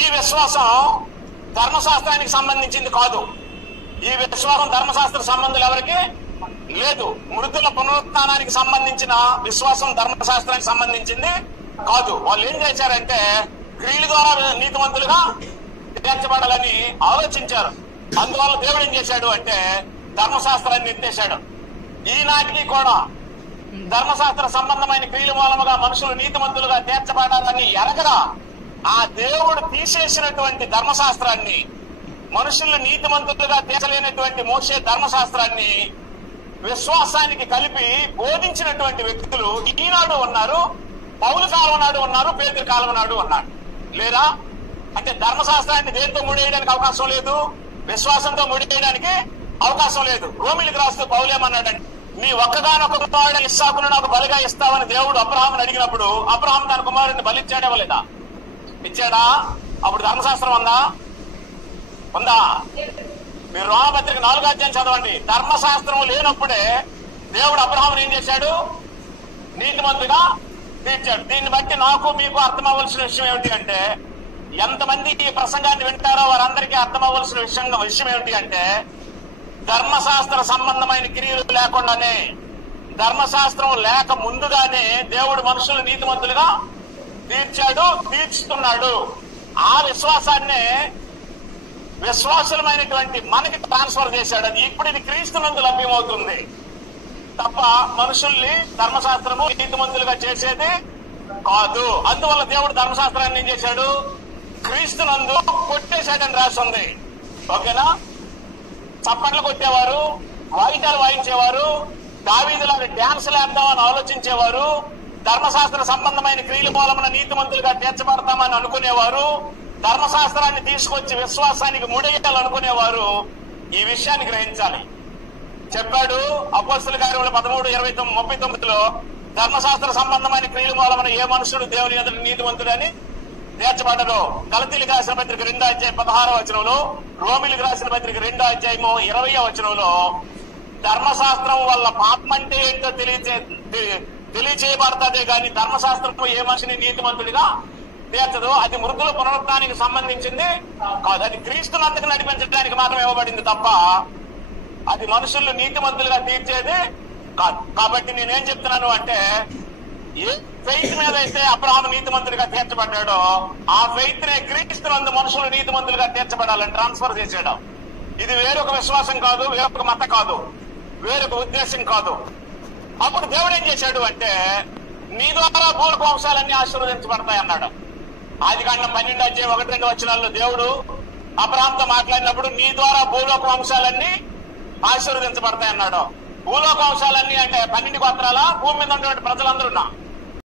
ఈ విశ్వాసం ధర్మశాస్త్రానికి సంబంధించింది కాదు. ఈ విశ్వాసం ధర్మశాస్త్ర సంబంధులు ఎవరికి లేదు. మృతుల పునరుత్థానానికి సంబంధించిన విశ్వాసం ధర్మశాస్త్రానికి సంబంధించింది కాదు. వాళ్ళు ఏం చేశారంటే క్రియల ద్వారా నీతిమంతులుగా తీర్చబడాలని ఆలోచించారు. అందువల్ల దేవుడు ఏం చేశాడు అంటే ధర్మశాస్త్రాన్ని ఎత్తేశాడు. ఈనాటికి కూడా ధర్మశాస్త్ర సంబంధమైన క్రియల మూలముగా మనుషులు నీతిమంతులుగా తీర్చబడాలని ఎరగరా ఆ దేవుడు తీసేసినటువంటి ధర్మశాస్త్రాన్ని, మనుషులు నీతిమంతులుగా తీర్చలేనటువంటి మోషే ధర్మశాస్త్రాన్ని విశ్వాసానికి కలిపి బోధించినటువంటి వ్యక్తులు ఈనాడు ఉన్నారు. పౌలు కాలం నాడు ఉన్నారు, పేతురు కాలం నాడు ఉన్నారు. లేదా అంటే ధర్మశాస్త్రాన్ని దేంతో ముడివేయడానికి అవకాశం లేదు, విశ్వాసంతో ముడివేయడానికి అవకాశం లేదు. రోమిలికి రాస్తూ పౌలేమన్నాడంటే నీ ఒక్కగానొక్క కుమారుడు ఇస్సాకును నాకు బలిగా ఇస్తావని దేవుడు అబ్రహాముని అడిగినప్పుడు అబ్రహాం తన కుమారుడిని బలిచ్చాడా లేదా? ఇచ్చాడా? అప్పుడు ధర్మశాస్త్రం ఉందా? మీరు రోమపత్రిక 4వ అధ్యాయం చదవండి. ధర్మశాస్త్రం లేనప్పుడే దేవుడు అబ్రహాముని ఏం చేశాడు? నీతిమంతుగా తీర్చాడు. దీన్ని బట్టి నాకు మీకు అర్థం అవ్వాల్సిన విషయం ఏమిటి అంటే, ఎంతమంది ఈ ప్రసంగాన్ని వింటారో వారందరికీ అర్థం అవ్వాల్సిన విషయం ఏమిటి అంటే, ధర్మశాస్త్ర సంబంధమైన క్రియలు లేకుండానే, ధర్మశాస్త్రం లేక ముందుగానే దేవుడు మనుషులు నీతిమంతులుగా తీర్చాడు, తీర్చుతున్నాడు. ఆ విశ్వాసాన్నే విశ్వాసులమైనటువంటి మనకి ట్రాన్స్ఫర్ చేశాడు. అది ఇప్పుడు ఇది క్రీస్తునందు లభ్యమవుతుంది తప్ప మనుషుల్ని ధర్మశాస్త్రము నీతిమంతులుగా చేసేది కాదు. అందువల్ల దేవుడు ధర్మశాస్త్రాన్ని ఏం చేశాడు? క్రీస్తునందు కొట్టేశాడని రాసి ఉంది. ఓకేనా? చప్పట్లు కొట్టేవారు, వాయిద్యాలు వాయించేవారు, దావీదులాగా డ్యాన్సులు వేద్దామని ఆలోచించేవారు, ధర్మశాస్త్ర సంబంధమైన క్రియల మూలమున నీతిమంతులుగా తీర్చబడతామని అనుకునేవారు, ధర్మశాస్త్రాన్ని తీసుకొచ్చి విశ్వాసానికి ముడేయాలనుకునేవారు ఈ విషయాన్ని గ్రహించాలి. చెప్పాడు అపోస్తలుల కార్యములు 13:29 ధర్మశాస్త్ర సంబంధమైన క్రియల మూలమున ఏ మనుషుడు దేవుని ఎదుట నీతిమంతుడని తీర్చబడ్డడు. గలతీయులకు రాసిన పత్రిక 2వ అధ్యాయం 16వ వచనంలో, రోమిలకు రాసిన పత్రిక 2వ అధ్యాయము 20వ వచనంలో ధర్మశాస్త్రం వల్ల పాపం అంటే ఏంటో తెలియచేయబడతాదే గాని ధర్మశాస్త్రం ఏ మనిషిని నీతిమంతుడిగా తీర్చదు. అది మృతుల పునరుత్థానానికి సంబంధించింది కాదు. అది క్రీస్తునందుకు నడిపించడానికి మాత్రం ఇవ్వబడింది తప్ప అది మనుషులు నీతిమంతులుగా తీర్చేది కాదు. కాబట్టి నేనేం చెప్తున్నాను అంటే, ఏ ఫెయిత్ మీద అయితే అబ్రహాము నీతిమంతుడిగా తీర్చబడ్డాడో ఆ ఫెయిత్ నే క్రీస్తునందు మనుషులు నీతిమంతులుగా తీర్చబడాలని ట్రాన్స్ఫర్ చేశాడు. ఇది వేరొక విశ్వాసం కాదు, వేరొక మత కాదు, వేరొక ఉద్దేశం కాదు. అప్పుడు దేవుడు ఏం చేశాడు అంటే, నీ ద్వారా భూలోక వంశాలన్నీ ఆశీర్వదించబడతాయి అన్నాడు. ఆదికాండం 12వ అధ్యాయం 1-2 వచనాల్లో దేవుడు అబ్రహాంతో మాట్లాడినప్పుడు నీ ద్వారా భూలోక వంశాలన్నీ ఆశీర్వదించబడతాయి అన్నాడు. భూలోక వంశాలన్నీ అంటే 12 గోత్రాల భూమి మీద ఉన్నటువంటి ప్రజలందరూ